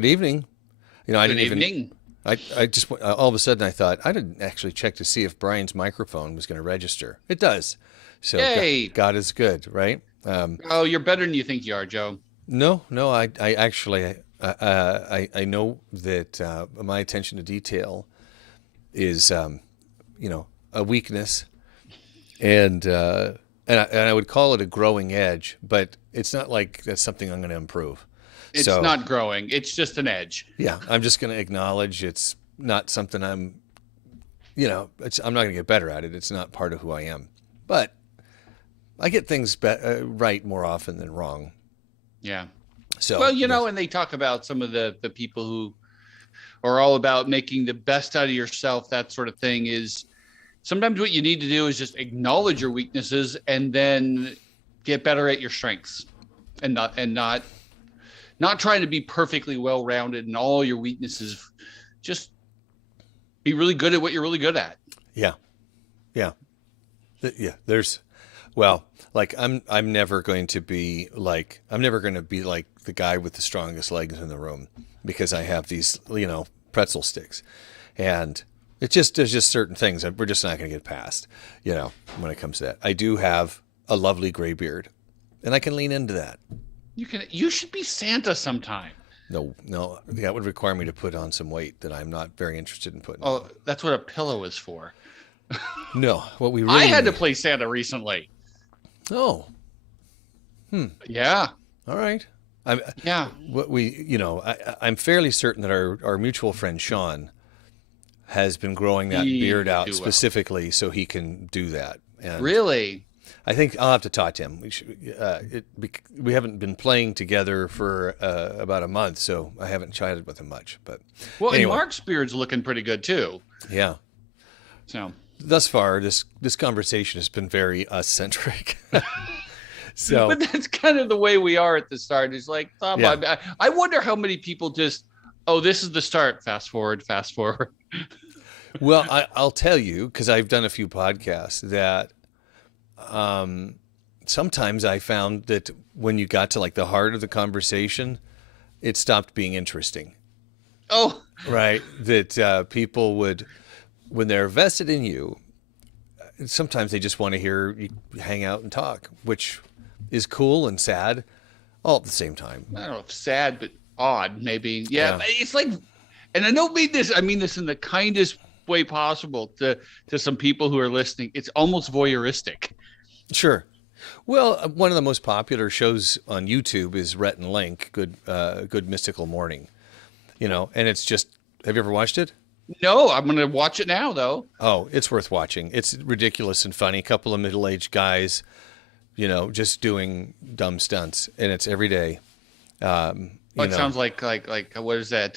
Good evening. I Good didn't even. evening. I just all of a sudden I thought I didn't actually check to see if Brian's microphone was going to register. It does. So Yay. God is good, right? Oh, you're better than you think you are, Joe. No, no. I actually I know that my attention to detail is a weakness, and I would call it a growing edge, but it's not like that's something I'm going to improve. It's So not growing. It's just an edge. yeah, I'm just going to acknowledge it's not something I'm not going to get better at it. It's not part of who I am. But I get things right more often than wrong. Yeah. So, Well, yes. and they talk about some of the people who are all about making the best out of yourself, that sort of thing is sometimes what you need to do is just acknowledge your weaknesses and then get better at your strengths and not trying to be perfectly well-rounded in all your weaknesses. Just be really good at what you're really good at. Yeah. Yeah. Yeah. Well, like I'm never going to be like, the guy with the strongest legs in the room because I have these, pretzel sticks. And there's just certain things that we're just not going to get past, when it comes to that. I do have a lovely gray beard and I can lean into that. You should be Santa sometime. No, no, that would require me to put on some weight that I'm not very interested in putting Oh, on. that's what a pillow is for. No, what we I really had to need. play Santa recently. Oh, Yeah. all right. I'm Yeah. what we, I'm fairly certain that our mutual friend Sean has been growing that He beard would out do well. specifically so he can do that. And Really? I think I'll have to talk to him. We haven't been playing together for about a month, so I haven't chatted with him much. But Well, and anyway, Mark's beard's looking pretty good too. yeah. So, Thus far, this conversation has been very us centric. So but that's kind of the way we are at the start. It's like, yeah. I wonder how many people just, oh, this is the start. Fast forward, fast forward. Well, I'll tell you because I've done a few podcasts that sometimes I found that when you got to like the heart of the conversation, it stopped being interesting. Oh, Right? That people would, when they're vested in you, sometimes they just want to hear you hang out and talk, which is cool and sad all at the same time. I don't know if sad, but odd, maybe. Yeah, Yeah. it's like, and I mean this in the kindest way possible to some people who are listening. It's almost voyeuristic. Sure. Well, one of the most popular shows on YouTube is Rhett and Link, Good Mystical Morning. And it's just, have you ever watched it? No, I'm going to watch it now, though. Oh, it's worth watching. It's ridiculous and funny. A couple of middle-aged guys, just doing dumb stunts, and it's every day. Oh, it sounds like what is that?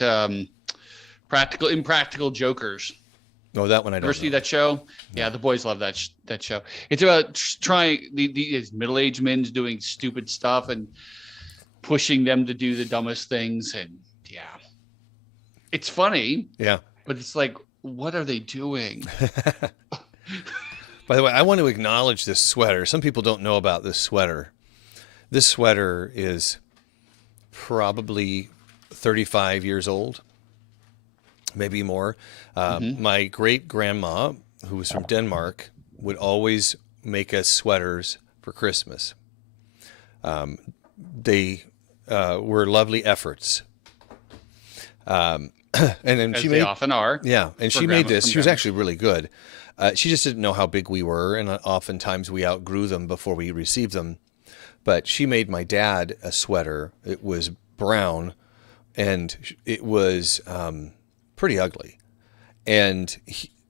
Impractical Jokers. Oh, that one I Ever don't see know. that show? Yeah, the boys love that show. It's about trying these middle-aged men doing stupid stuff and pushing them to do the dumbest things, and yeah, it's funny, Yeah. but it's like, what are they doing? By the way, I want to acknowledge this sweater. Some people don't know about this sweater. This sweater is probably 35 years old, maybe more. My great grandma, who was from Denmark, would always make us sweaters for Christmas. They were lovely efforts. And then As she they made, often are. yeah, and For she made grandma- this. from She was grandmas. actually really good. She just didn't know how big we were, and oftentimes we outgrew them before we received them. But she made my dad a sweater. It was brown, and it was pretty ugly, and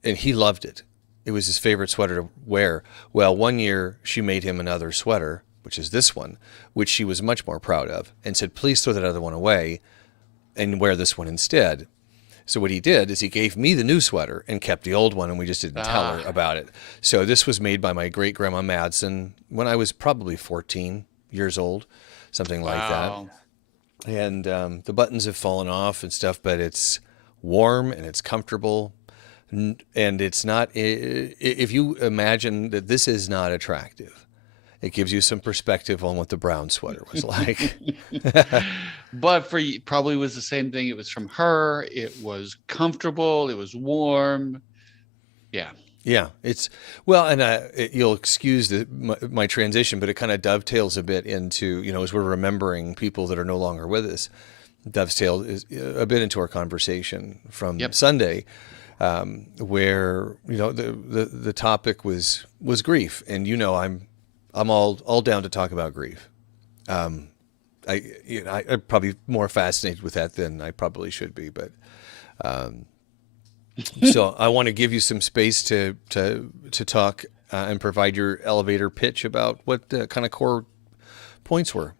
he loved it. It was his favorite sweater to wear. Well, one year she made him another sweater, which is this one, which she was much more proud of, and said, "Please throw that other one away and wear this one instead." So what he did is he gave me the new sweater and kept the old one, and we just didn't tell her about it. So this was made by my great grandma Madsen when I was probably 14 years old, something like that. Wow. And the buttons have fallen off and stuff, but it's warm and it's comfortable, and it's not. If you imagine that this is not attractive, It gives you some perspective on what the brown sweater was like. But for you, probably was the same thing. It was from her. It was comfortable. It was warm. Yeah. Yeah, it's well, and you'll excuse my transition, but it kind of dovetails a bit into, as we're remembering people that are no longer with us, dovetails is a bit into our conversation from Yep. Sunday, where the topic was grief, and I'm all down to talk about grief. I'm probably more fascinated with that than I probably should be, but. So I want to give you some space to talk and provide your elevator pitch about what the kind of core points were.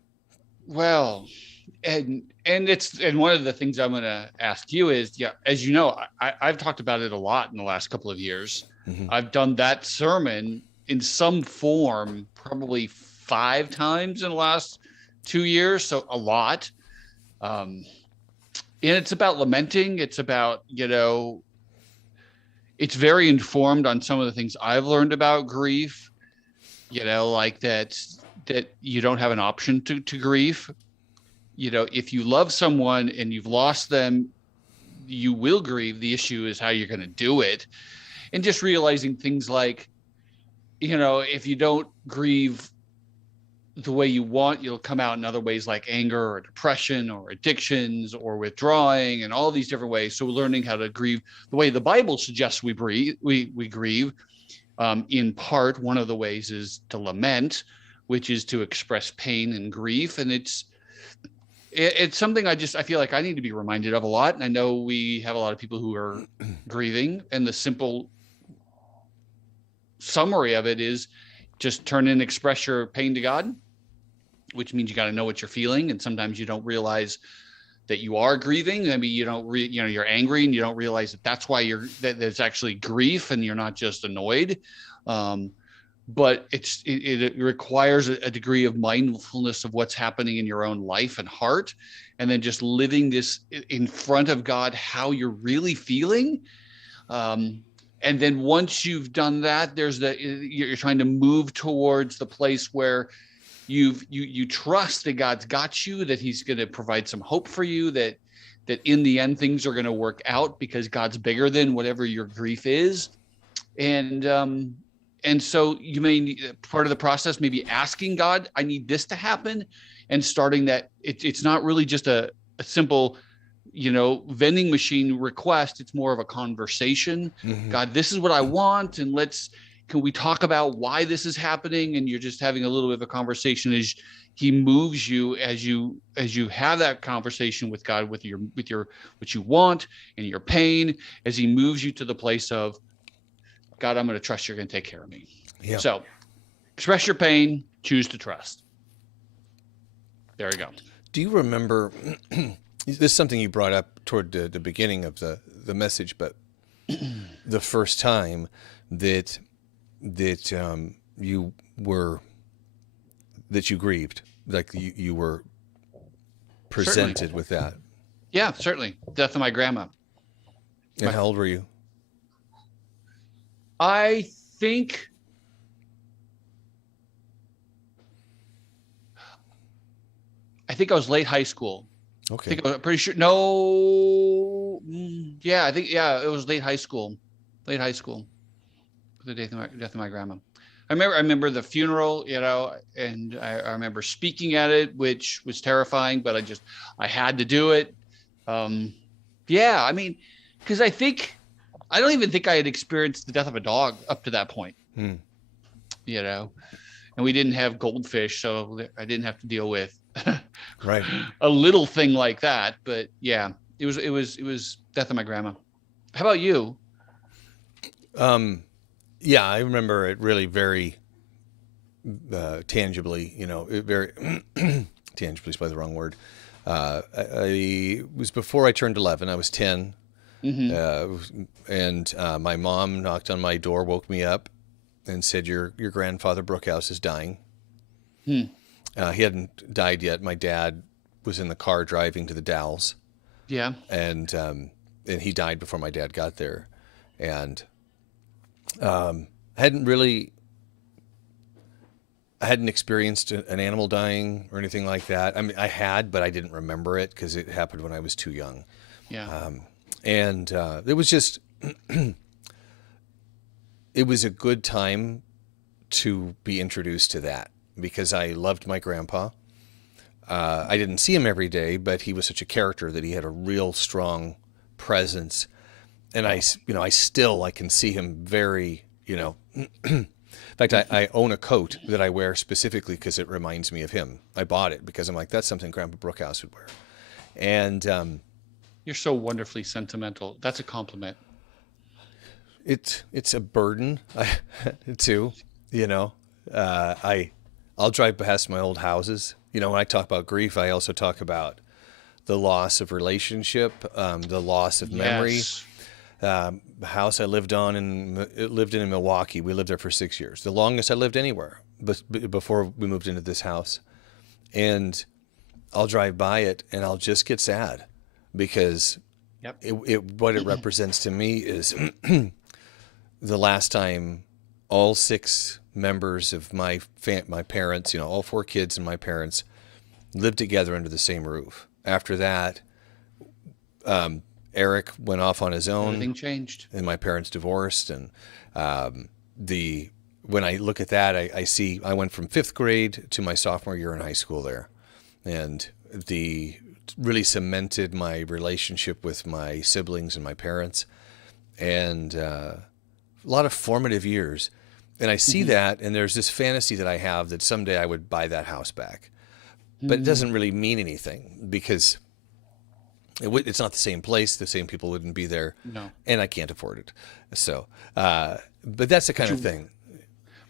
Well, and one of the things I'm going to ask you is, yeah, as you know, I've talked about it a lot in the last couple of years. Mm-hmm. I've done that sermon in some form probably 5 times in the last 2 years, so a lot. And it's about lamenting. It's about, it's very informed on some of the things I've learned about grief, like that you don't have an option to grieve. If you love someone and you've lost them, you will grieve. The issue is how you're going to do it. And just realizing things like, if you don't grieve the way you want, you'll come out in other ways like anger or depression or addictions or withdrawing and all these different ways. So learning how to grieve the way the Bible suggests we grieve. In part, one of the ways is to lament, which is to express pain and grief. And it's something I feel like I need to be reminded of a lot. And I know we have a lot of people who are grieving, and the simple summary of it is just turn and express your pain to God, which means you got to know what you're feeling. And sometimes you don't realize that you are grieving. Maybe you don't you're angry and you don't realize that that's why that there's actually grief and you're not just annoyed. But it requires a degree of mindfulness of what's happening in your own life and heart. And then just living this in front of God, how you're really feeling. And then once you've done that, you're trying to move towards the place where you trust that God's got you, that he's going to provide some hope for you, that in the end things are going to work out because God's bigger than whatever your grief is. And so you may part of the process may be asking God, I need this to happen, and starting that it's not really just a simple vending machine request. It's more of a conversation. Mm-hmm. God, this is what I want. And can we talk about why this is happening? And you're just having a little bit of a conversation as he moves you, as you have that conversation with God, with your what you want and your pain, as he moves you to the place of, God, I'm going to trust you're going to take care of me. Yeah. So express your pain, choose to trust. There you go. Do you remember, this is something you brought up toward the beginning of the message, but the first time that you grieved, like you were presented certainly with that? Yeah, certainly. Death of my grandma. And how old were you? I think I was late high school. Okay. I think I was pretty sure. No. Yeah, it was late high school. Late high school. The death of my grandma. I remember the funeral, and I remember speaking at it, which was terrifying, but I had to do it. Yeah, I mean, because I don't even think I had experienced the death of a dog up to that point. And we didn't have goldfish, so I didn't have to deal with right a little thing like that. But yeah, it was death of my grandma. How about you? Yeah, I remember it really very tangibly. Very tangibly is probably the wrong word. It was before I turned 11. I was 10. Mm-hmm. And my mom knocked on my door, woke me up, and said, "Your grandfather Brookhouse is dying." He hadn't died yet. My dad was in the car driving to the Dalles. Yeah. And he died before my dad got there, and hadn't really I hadn't experienced an animal dying or anything like that. I mean, I had, but I didn't remember it because it happened when I was too young. Yeah. And it was just, it was a good time to be introduced to that because I loved my grandpa. I didn't see him every day, but he was such a character that he had a real strong presence. And I can see him very, in fact, I own a coat that I wear specifically because it reminds me of him. I bought it because I'm like, that's something Grandpa Brookhouse would wear. And you're so wonderfully sentimental. That's a compliment. it's a burden too, I'll drive past my old houses. When I talk about grief, I also talk about the loss of relationship, the loss of memory. Yes. The house I lived in Milwaukee. We lived there for 6 years, the longest I lived anywhere, before we moved into this house. And I'll drive by it and I'll just get sad because Yep. what it represents to me is the last time all 6 members of my parents, all 4 kids and my parents, lived together under the same roof. After that, Eric went off on his own. Everything changed. And my parents divorced. And when I look at that, I see I went from 5th grade to my sophomore year in high school there. And really cemented my relationship with my siblings and my parents. And a lot of formative years. And I see that, and there's this fantasy that I have that someday I would buy that house back. But it doesn't really mean anything because it's not the same place. The same people wouldn't be there. No. And I can't afford it. So, but that's the kind of thing.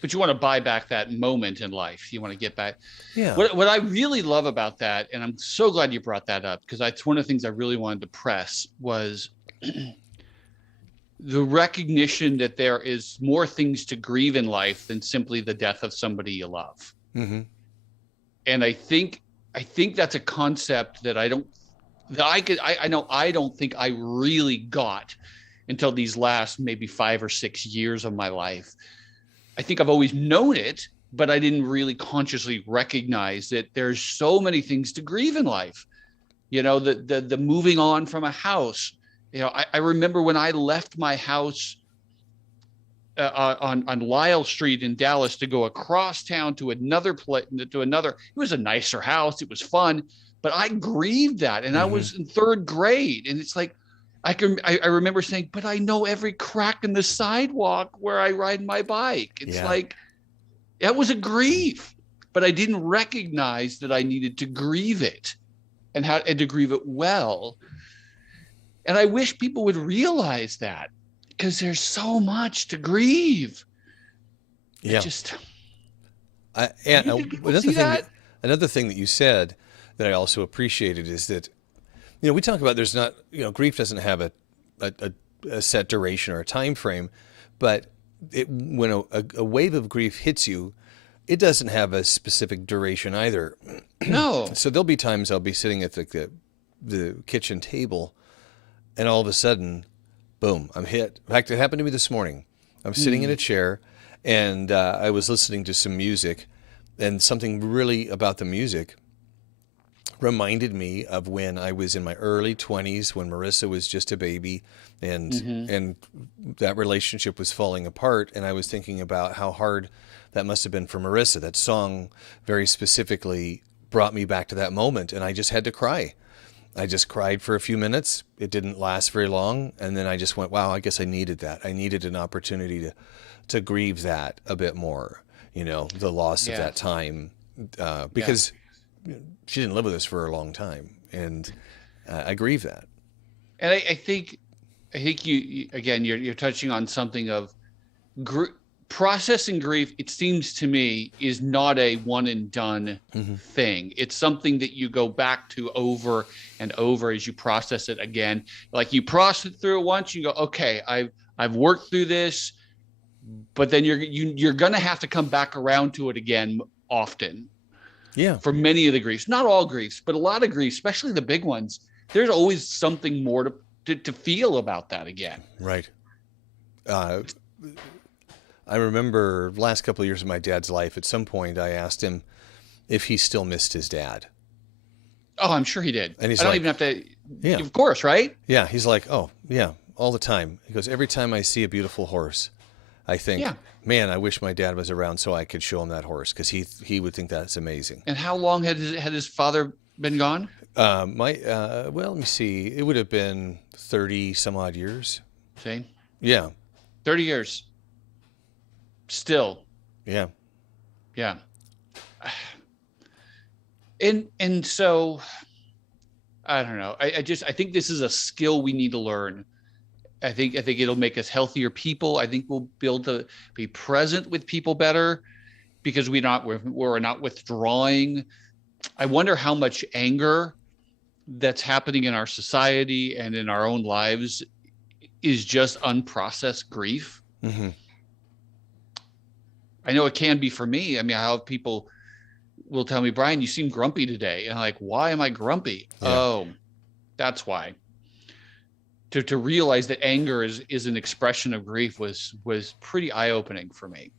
But you want to buy back that moment in life. You want to get back. Yeah. What I really love about that, and I'm so glad you brought that up, because that's one of the things I really wanted to press was the recognition that there is more things to grieve in life than simply the death of somebody you love. Mm-hmm. And I think that's a concept that I don't think I really got until these last maybe 5 or 6 years of my life. I think I've always known it, but I didn't really consciously recognize that there's so many things to grieve in life. The moving on from a house. I remember when I left my house on Lyle Street in Dallas to go across town to another place, it was a nicer house. It was fun, but I grieved that. And I was in 3rd grade. And it's like, I remember saying, but I know every crack in the sidewalk where I ride my bike. It's like, that was a grief, but I didn't recognize that I needed to grieve it and to grieve it well. And I wish people would realize that, because there's so much to grieve. Yeah. Another thing that you said that I also appreciated is that, we talk about there's not, grief doesn't have a set duration or a time frame, but when a wave of grief hits you, it doesn't have a specific duration either. No. So there'll be times I'll be sitting at the kitchen table, and all of a sudden, boom, I'm hit. In fact, it happened to me this morning. I'm sitting in a chair, and I was listening to some music, and something really about the music reminded me of when I was in my early 20s, when Marissa was just a baby, and that relationship was falling apart. And I was thinking about how hard that must have been for Marissa. That song very specifically brought me back to that moment, and I just had to cry. I just cried for a few minutes. It didn't last very long. And then I just went, wow, I guess I needed that. I needed an opportunity to grieve that a bit more, the loss of that time, because she didn't live with us for a long time. And I grieve that. And I think you again, you're touching on something of processing grief. It seems to me is not a one and done thing. It's something that you go back to over and over as you process it again. Like you process it through it once, you go, okay, I've worked through this, but then you're going to have to come back around to it again often. Yeah. For many of the griefs, not all griefs, but a lot of griefs, especially the big ones, there's always something more to feel about that again. Right. I remember the last couple of years of my dad's life, at some point I asked him if he still missed his dad. Oh, I'm sure he did. And he's I don't like, even have to. yeah, Of course, right? yeah. He's like, oh, yeah, all the time. He goes, every time I see a beautiful horse, I think, Yeah. man, I wish my dad was around so I could show him that horse because he would think that's amazing. And how long had his father been gone? Well, let me see. It would have been 30 some odd years. See, Yeah. 30 years. Still, Yeah. yeah. And so I don't know. I think this is a skill we need to learn. I think it'll make us healthier people. I think we'll be able to be present with people better because we're not withdrawing. I wonder how much anger that's happening in our society and in our own lives is just unprocessed grief. Mm-hmm. I know it can be for me. I mean, how people will tell me, Brian, you seem grumpy today. And I'm like, why am I grumpy? Yeah. Oh, that's why. To realize that anger is an expression of grief was pretty eye-opening for me.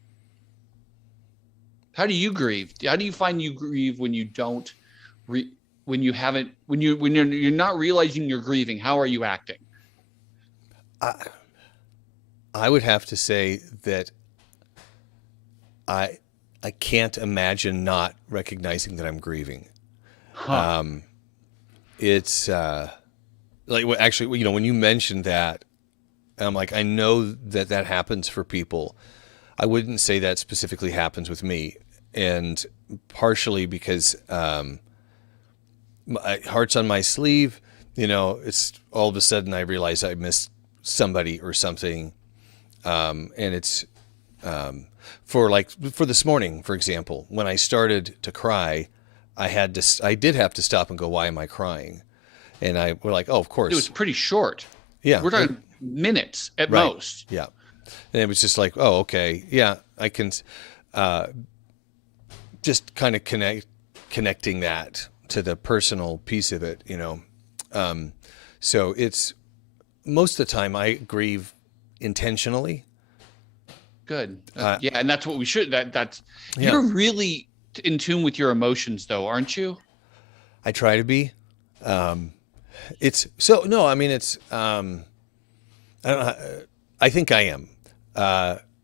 How do you grieve? How do you find you grieve when you don't when you're not realizing you're grieving? How are you acting? I would have to say that I can't imagine not recognizing that I'm grieving. Huh. It's like actually, you know, when you mentioned that, I'm like, I know that that happens for people. I wouldn't say that specifically happens with me, and partially because my heart's on my sleeve. You know, it's all of a sudden I realize I missed somebody or something, and it's for this morning, for example, when I started to cry, I did have to stop and go, why am I crying? And we're like, oh, of course. It was pretty short. Yeah. We're talking minutes at Right. most. Yeah. And it was just like, oh, okay. Yeah. I can just kind of connecting that to the personal piece of it, you know. So it's most of the time I grieve intentionally. Good. Yeah, and that's what we should. That's Yeah. You're really in tune with your emotions, though, aren't you? I try to be. It's so no. I mean, it's. I don't know. I think I am.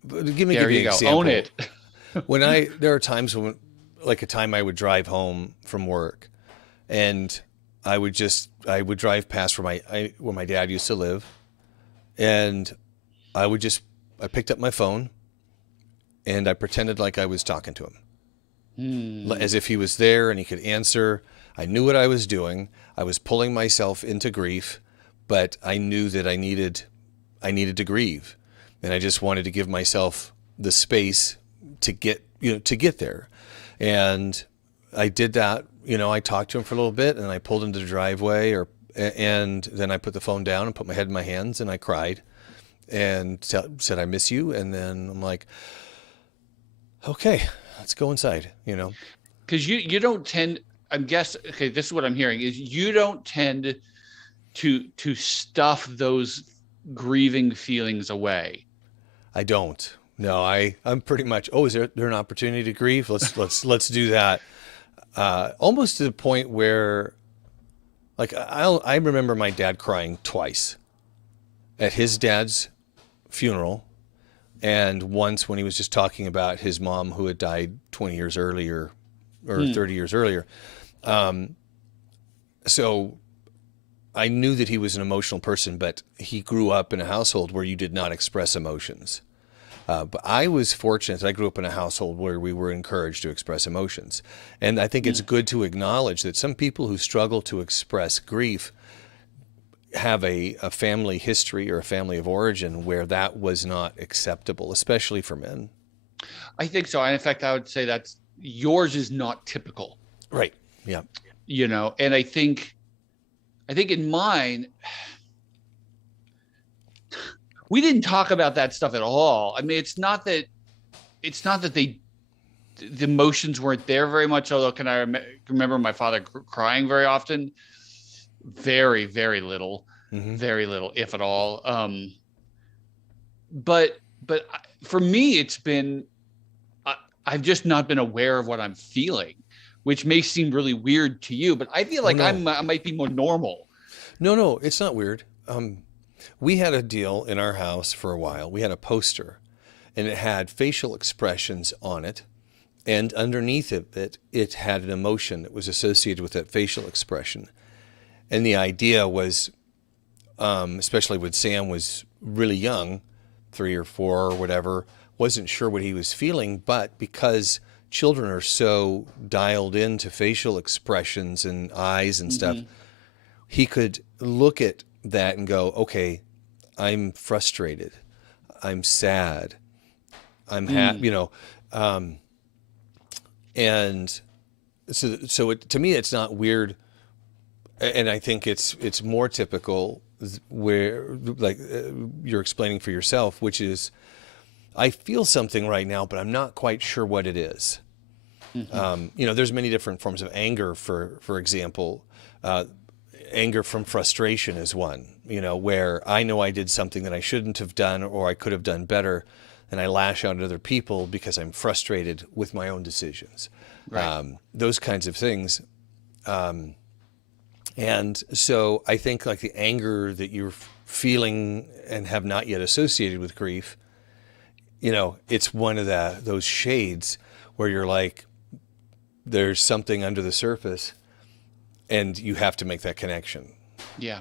Give me There an you go. example. Own it. There are times when, like a time I would drive home from work, and I would drive past where my dad used to live, and I picked up my phone, and I pretended like I was talking to him, as if he was there and he could answer. I knew what I was doing. I was pulling myself into grief, but I knew that I needed to grieve, and I just wanted to give myself the space to get there. And I did that. You know, I talked to him for a little bit, and I pulled into the driveway, and then I put the phone down and put my head in my hands, and I cried and said, I miss you. And then I'm like, okay, let's go inside, you know. Because you don't tend. I'm guessing. Okay, this is what I'm hearing: is you don't tend to stuff those grieving feelings away. I don't. No, I'm pretty much. Oh, is there an opportunity to grieve? Let's do that. Almost to the point where, like, I remember my dad crying twice at his dad's funeral, and once when he was just talking about his mom who had died 20 years earlier or 30 years earlier. So I knew that he was an emotional person, but he grew up in a household where you did not express emotions. But I was fortunate that I grew up in a household where we were encouraged to express emotions. And I think it's good to acknowledge that some people who struggle to express grief have a family history or a family of origin where that was not acceptable, especially for men. I think so. And in fact, I would say that yours is not typical. Right. Yeah. You know, and I think in mine, we didn't talk about that stuff at all. I mean, it's not that the emotions weren't there very much. Although, can I remember my father crying very often? Very, very little, very little, if at all. But for me, it's been, I've just not been aware of what I'm feeling, which may seem really weird to you, but I feel like no. I might be more normal. No, it's not weird. We had a deal in our house for a while. We had a poster, and it had facial expressions on it, and underneath it had an emotion that was associated with that facial expression. And the idea was, especially when Sam was really young, 3 or 4 or whatever, wasn't sure what he was feeling, but because children are so dialed into facial expressions and eyes and stuff, he could look at that and go, okay, I'm frustrated, I'm sad, I'm happy, and so to me, it's not weird, and I think it's more typical where, like, you're explaining for yourself, which is, I feel something right now, but I'm not quite sure what it is. There's many different forms of anger, for example. Anger from frustration is one, where I know I did something that I shouldn't have done or I could have done better, and I lash out at other people because I'm frustrated with my own decisions. Right. Those kinds of things. And so I think, like, the anger that you're feeling and have not yet associated with grief, it's one of those shades where you're like, there's something under the surface, and you have to make that connection. Yeah.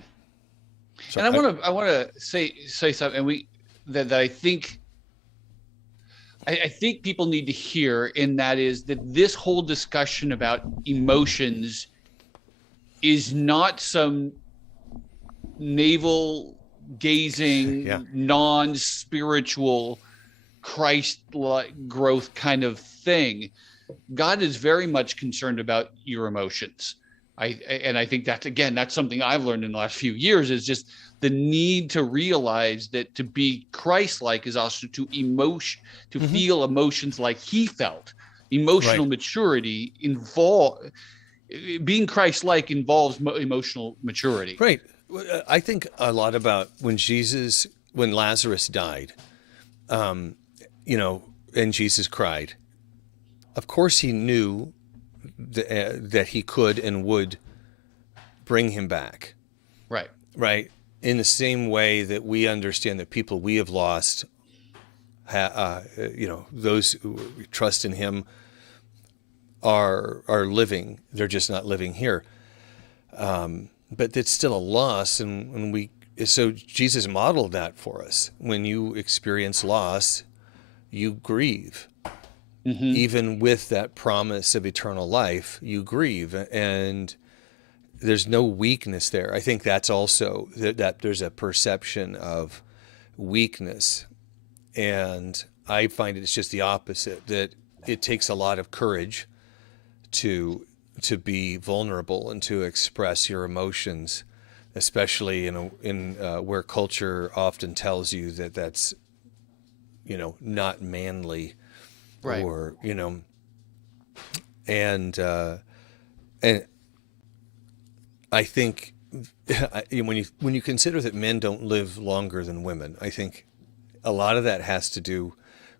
So And I want to say something that I think people need to hear, and that is that this whole discussion about emotions is not some navel gazing, non-spiritual, Christ-like growth kind of thing. God is very much concerned about your emotions. I think that's something I've learned in the last few years, is just the need to realize that to be Christ-like is also to feel emotions like he felt. Emotional maturity being Christ-like involves emotional maturity. Right. I think a lot about when Lazarus died, and Jesus cried. Of course, he knew that he could and would bring him back. Right. Right. In the same way that we understand that people we have lost, those who trust in him are living. They're just not living here. But it's still a loss, so Jesus modeled that for us. When you experience loss, you grieve. Even with that promise of eternal life, you grieve, and there's no weakness there. I think that's also that there's a perception of weakness, and I find it's just the opposite, that it takes a lot of courage to be vulnerable and to express your emotions, especially in where culture often tells you that that's not manly. Right. Or and I think when you consider that men don't live longer than women, I think a lot of that has to do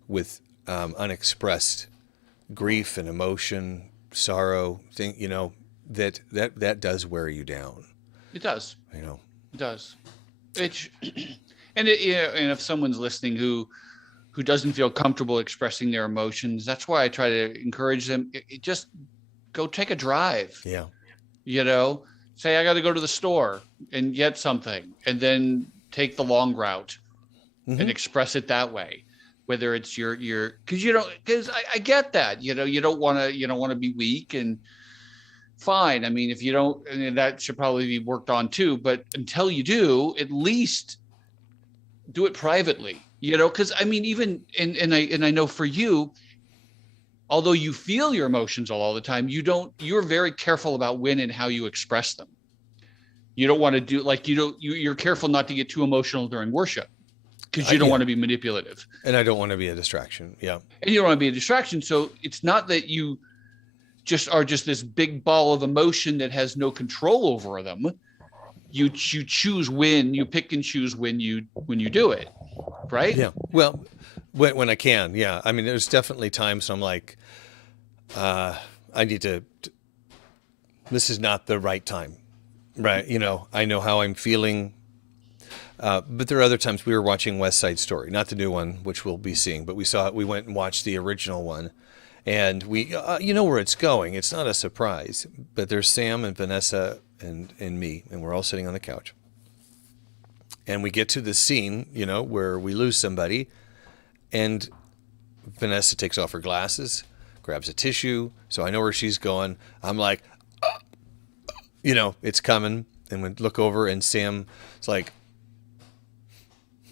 with unexpressed grief and emotion, sorrow. That does wear you down. It does. It does. And if someone's listening who doesn't feel comfortable expressing their emotions, that's why I try to encourage them. Just go take a drive. Yeah. Say, I got to go to the store and get something, and then take the long route and express it that way. Whether it's because I get that, you don't want to be weak, and fine. I mean, if you don't, and that should probably be worked on too, but until you do, at least do it privately. Because I mean, even and I know for you, although you feel your emotions all the time, you're very careful about when and how you express them. You don't want to do you're careful not to get too emotional during worship, because you don't want to be manipulative. And I don't want to be a distraction. Yeah. And you don't want to be a distraction. So it's not that you are just this big ball of emotion that has no control over them. You choose when, you pick and choose when you do it. Right? Yeah. Well, when I can. Yeah. I mean, there's definitely times I'm like, I need to, this is not the right time. Right. You know, I know how I'm feeling. But there are other times we were watching West Side Story, not the new one, which we'll be seeing, but we saw it. We went and watched the original one, and we, you know where it's going. It's not a surprise. But there's Sam and Vanessa and me, and we're all sitting on the couch, and we get to the scene, you know, where we lose somebody, and Vanessa takes off her glasses, grabs a tissue, so I know where she's going. I'm like, you know, it's coming, and we look over, and Sam's like.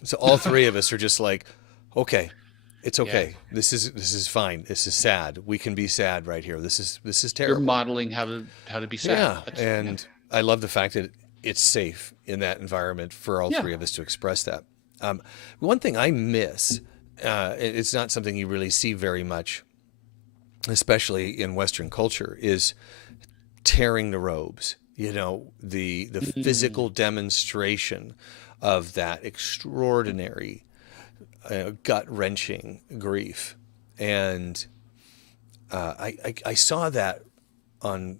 So all three of us are just like, okay, it's okay. Yeah. This is fine. This is sad. We can be sad right here. This is terrible. You're modeling how to be sad. Yeah, and I love the fact that it's safe in that environment for all three of us to express that. One thing I miss, it's not something you really see very much, especially in Western culture, is tearing the robes. You know, the physical demonstration of that extraordinary, gut-wrenching grief. And I saw that on,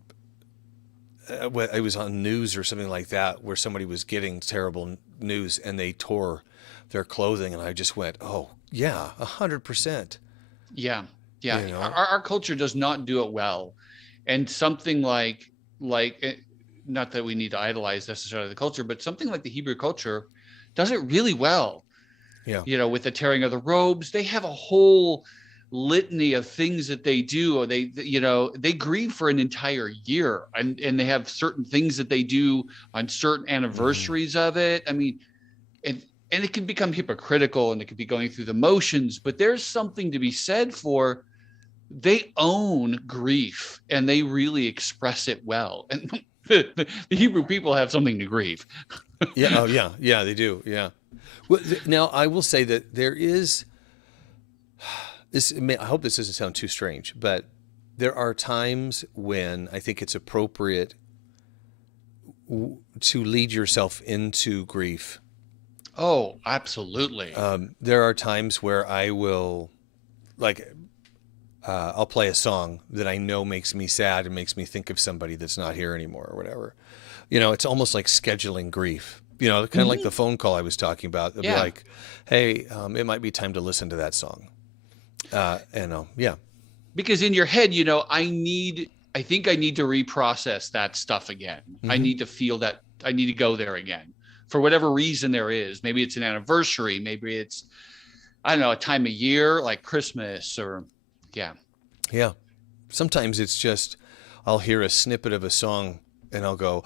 it was on news or something like that, where somebody was getting terrible news and they tore their clothing, and I just went, oh, yeah, 100%. Yeah, yeah. You know? Our culture does not do it well. And something like not that we need to idolize necessarily the culture, but something like the Hebrew culture does it really well. Yeah. You know, with the tearing of the robes, they have a whole litany of things that they do. Or they grieve for an entire year, and they have certain things that they do on certain anniversaries of it. I mean, and it can become hypocritical, and it could be going through the motions, but there's something to be said for they own grief and they really express it well. And the Hebrew people have something to grieve. Yeah. Oh, yeah. Yeah, they do. Yeah. Well, now I will say that there is this. I hope this doesn't sound too strange, but there are times when I think it's appropriate to lead yourself into grief. Oh, absolutely. There are times where I will, like, I'll play a song that I know makes me sad and makes me think of somebody that's not here anymore or whatever. You know, it's almost like scheduling grief. You know, kind of like the phone call I was talking about. It'd be like, hey, it might be time to listen to that song. Yeah. Because in your head, you know, I think I need to reprocess that stuff again. I need to feel that. I need to go there again for whatever reason there is. Maybe it's an anniversary. Maybe it's, I don't know, a time of year like Christmas or, yeah. Yeah. Sometimes it's just, I'll hear a snippet of a song and I'll go,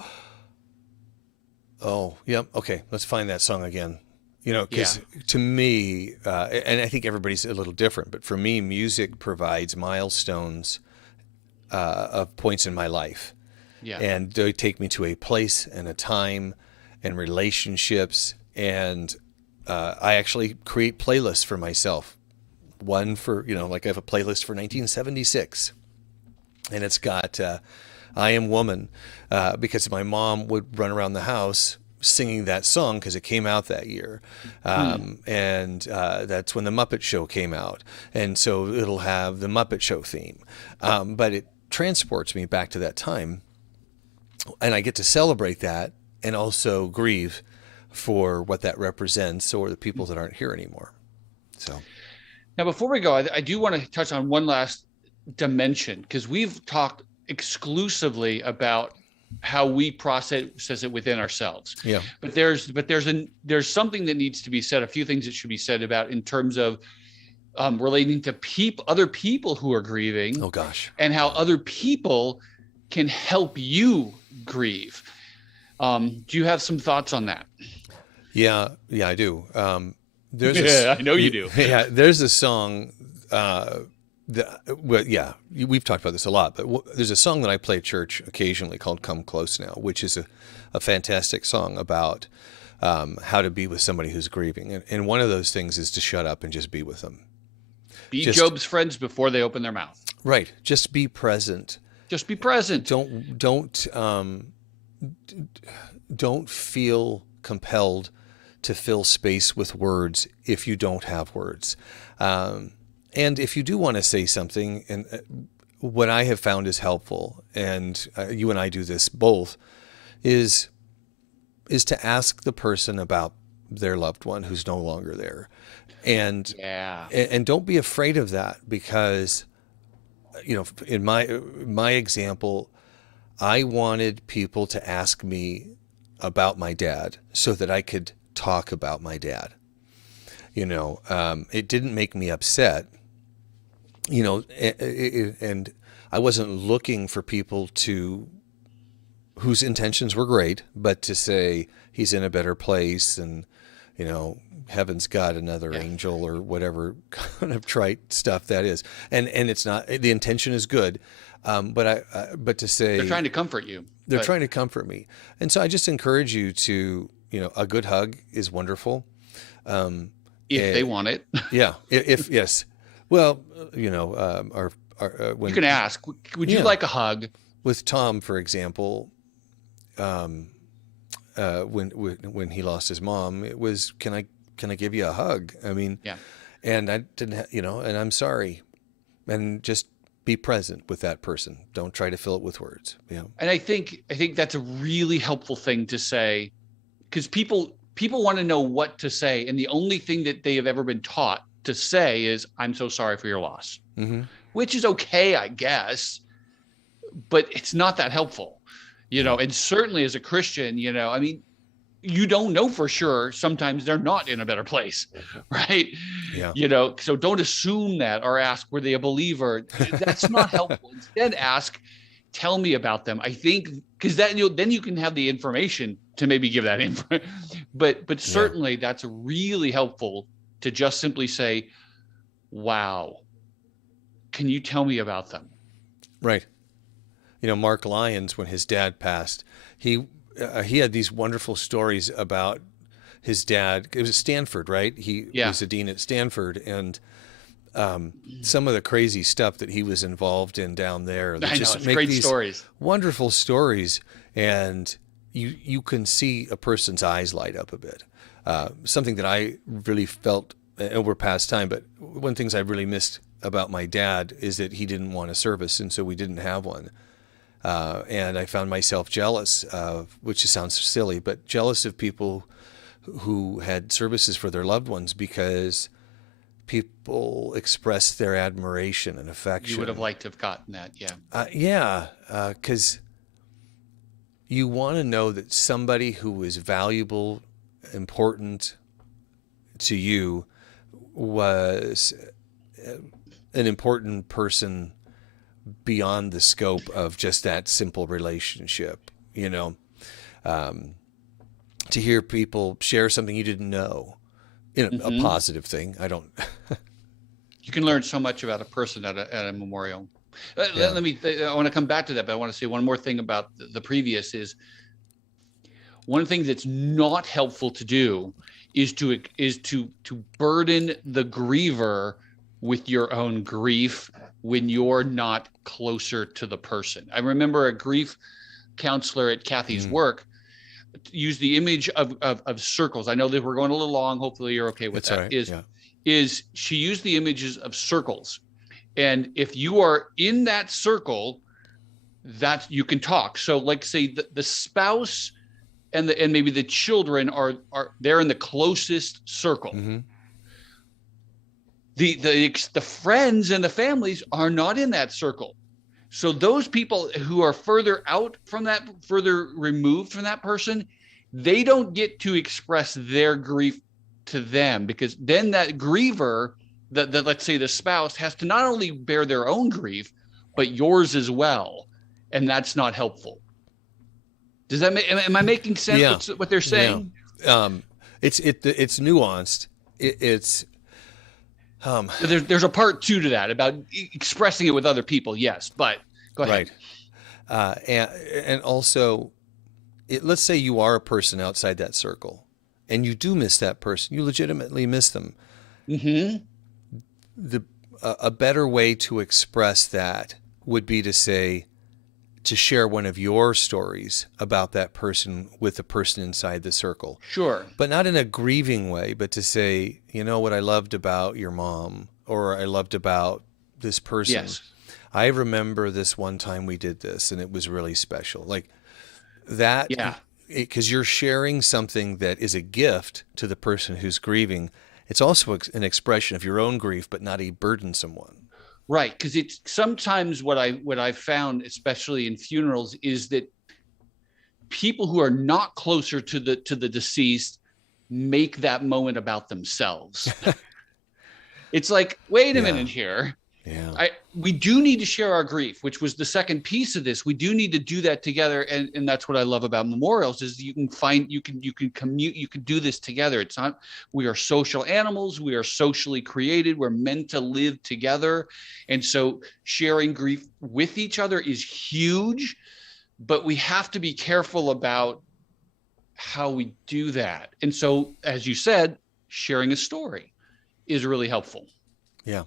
oh, yeah, okay, let's find that song again. You know, because to me, and I think everybody's a little different, but for me, music provides milestones of points in my life. Yeah. And they take me to a place and a time and relationships. And I actually create playlists for myself. One for, you know, like I have a playlist for 1976. And it's got I Am Woman, because my mom would run around the house singing that song because it came out that year. And that's when the Muppet Show came out. And so it'll have the Muppet Show theme. But it transports me back to that time. And I get to celebrate that and also grieve for what that represents or the people that aren't here anymore. So now, before we go, I do want to touch on one last dimension, because we've talked exclusively about how we process it within ourselves. Yeah. But there's something that needs to be said, a few things that should be said about in terms of relating to other people who are grieving. Oh gosh. And how other people can help you grieve. Do you have some thoughts on that? Yeah, I do. I know you do. Yeah, there's a song. We've talked about this a lot, but there's a song that I play at church occasionally called "Come Close Now," which is a fantastic song about how to be with somebody who's grieving. And one of those things is to shut up and just be with them. Be Job's friends before they open their mouth. Right. Just be present. Just be present. Don't feel compelled to fill space with words if you don't have words. And if you do want to say something, and what I have found is helpful, and you and I do this both, is to ask the person about their loved one who's no longer there. And Yeah. and don't be afraid of that, because in my example, I wanted people to ask me about my dad so that I could talk about my dad. It didn't make me upset, and I wasn't looking for people whose intentions were great, but to say he's in a better place, and heaven's got another angel, or whatever kind of trite stuff that is. And it's not, the intention is good. But to say They're trying to comfort you. They're trying to comfort me. And so I just encourage you to, a good hug is wonderful. If they want it. Yeah. If yes. Well, when you can ask, would you like a hug? With Tom, for example, when he lost his mom, it was, can I give you a hug? I mean, yeah. And I didn't, and I'm sorry, and just be present with that person. Don't try to fill it with words. And I think that's a really helpful thing to say, because people want to know what to say, and the only thing that they have ever been taught to say is, "I'm so sorry for your loss," which is okay, I guess, but it's not that helpful, And certainly as a Christian, I mean, you don't know for sure. Sometimes they're not in a better place, right? Yeah. So don't assume that, or ask, were they a believer? That's not helpful. Instead, ask, tell me about them. I think, because then you can have the information to maybe give that info. But certainly that's really helpful to just simply say, wow, can you tell me about them? Right. Mark Lyons, when his dad passed, he had these wonderful stories about his dad. It was at Stanford, right? He was a dean at Stanford, and some of the crazy stuff that he was involved in down there. I know, it's great stories. Wonderful stories, and you can see a person's eyes light up a bit. Something that I really felt, and we're past time, but one of the things I really missed about my dad is that he didn't want a service, and so we didn't have one. And I found myself jealous of, which sounds silly, but jealous of people who had services for their loved ones, because people expressed their admiration and affection. You would have liked to have gotten that, because you want to know that somebody who is valuable, important to you, was an important person beyond the scope of just that simple relationship. To hear people share something you didn't know, a positive thing. You can learn so much about a person at a memorial. I want to come back to that, but I want to say one more thing about the previous is, one thing that's not helpful to do is to burden the griever with your own grief when you're not closer to the person. I remember a grief counselor at Kathy's work used the image of circles. I know that we're going a little long. Hopefully you're okay with that. Right. Is she used the images of circles. And if you are in that circle, that you can talk. So like, say the spouse and maybe the children are they're in the closest circle. The friends and the families are not in that circle. So those people who are further out from that, further removed from that person, they don't get to express their grief to them, because then that griever, that let's say the spouse, has to not only bear their own grief, but yours as well. And that's not helpful. Does that am I making sense? What they're saying? Yeah. It's nuanced. There's a part 2 to that about expressing it with other people. Yes, but go ahead. Right. And also, let's say you are a person outside that circle and you do miss that person. You legitimately miss them. A better way to express that would be to say, to share one of your stories about that person with the person inside the circle, Sure. but not in a grieving way, but to say, you know what I loved about your mom, or I loved about this person. Yes. I remember this one time we did this and it was really special. Like that, Yeah. because you're sharing something that is a gift to the person who's grieving. It's also an expression of your own grief, but not a burdensome one. Right. Because it's sometimes what I've found, especially in funerals, is that people who are not closer to the deceased make that moment about themselves. It's like, wait a minute here. Yeah. We do need to share our grief, which was the second piece of this. We do need to do that together. And that's what I love about memorials is you can commute, you can do this together. It's not, we are social animals. We are socially created. We're meant to live together. And so sharing grief with each other is huge, but we have to be careful about how we do that. And so, as you said, sharing a story is really helpful. Yeah.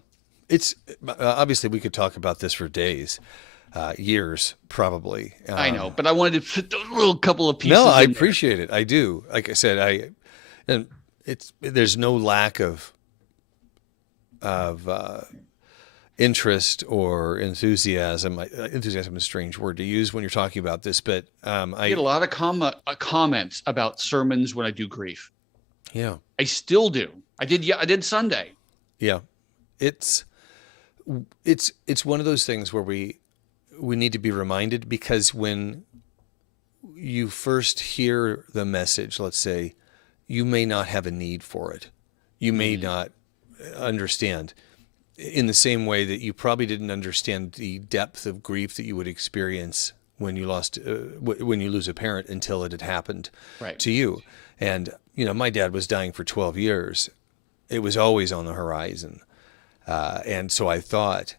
It's obviously we could talk about this for days, years, probably. I know, but I wanted to put a little couple of pieces. No, I appreciate it. I do. Like I said, there's no lack of interest or enthusiasm. Enthusiasm is a strange word to use when you're talking about this, but I get a lot of comments about sermons when I do grief. Yeah, I still do. I did Sunday. Yeah, it's one of those things where we need to be reminded, because when you first hear the message, let's say, you may not have a need for it. You may not understand in the same way that you probably didn't understand the depth of grief that you would experience when you lose a parent until it had happened to you. And, my dad was dying for 12 years. It was always on the horizon. And so I thought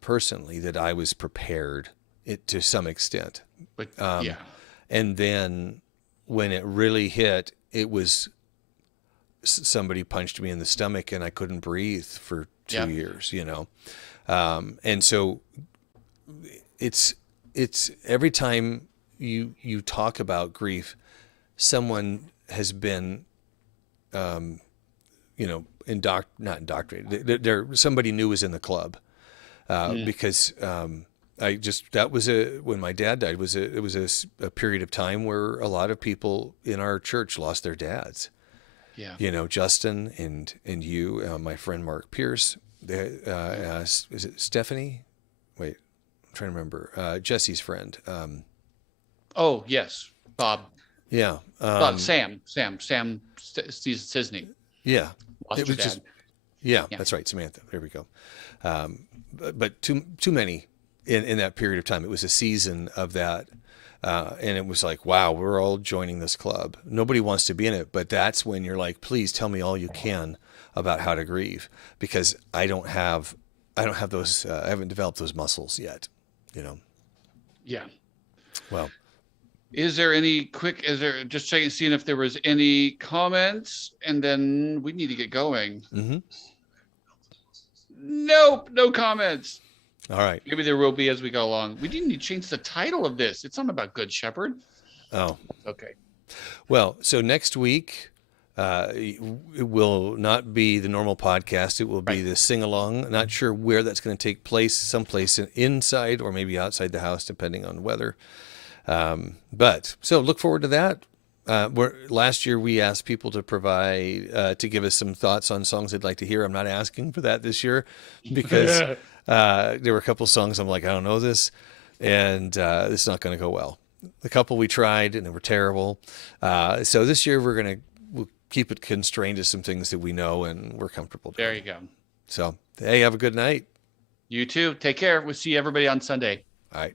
personally that I was prepared to some extent. But And then when it really hit, it was somebody punched me in the stomach and I couldn't breathe for 2 years, and so it's every time you talk about grief, someone has been, not indoctrinated. Somebody new was in the club, because when my dad died, it was a period of time where a lot of people in our church lost their dads. Yeah. Justin and you, my friend Mark Pierce, is it Stephanie? Wait, I'm trying to remember. Jesse's friend. Oh, yes. Bob. Yeah. Sam Cisney. Yeah. Lost your dad. Yeah, that's right. Samantha. There we go. But too many in that period of time. It was a season of that. And it was like, wow, we're all joining this club. Nobody wants to be in it, but that's when you're like, please tell me all you can about how to grieve, because I don't have those, I haven't developed those muscles yet, Yeah. Well, is there just checking, seeing if there was any comments, and then we need to get going. Mm-hmm. Nope. No comments. All right. Maybe there will be as we go along. We didn't need to change the title of this. It's not about Good Shepherd. Oh. Okay. Well, so next week, it will not be the normal podcast. It will be the sing-along. Not sure where that's going to take place, someplace inside or maybe outside the house, depending on weather. But so look forward to that. Last year we asked people to provide, to give us some thoughts on songs they'd like to hear. I'm not asking for that this year because there were a couple songs I'm like, I don't know this, and it's not going to go well. The couple we tried and they were terrible. So this year we'll keep it constrained to some things that we know and we're comfortable doing. There you go. So, hey, have a good night. You too. Take care. We'll see everybody on Sunday. All right.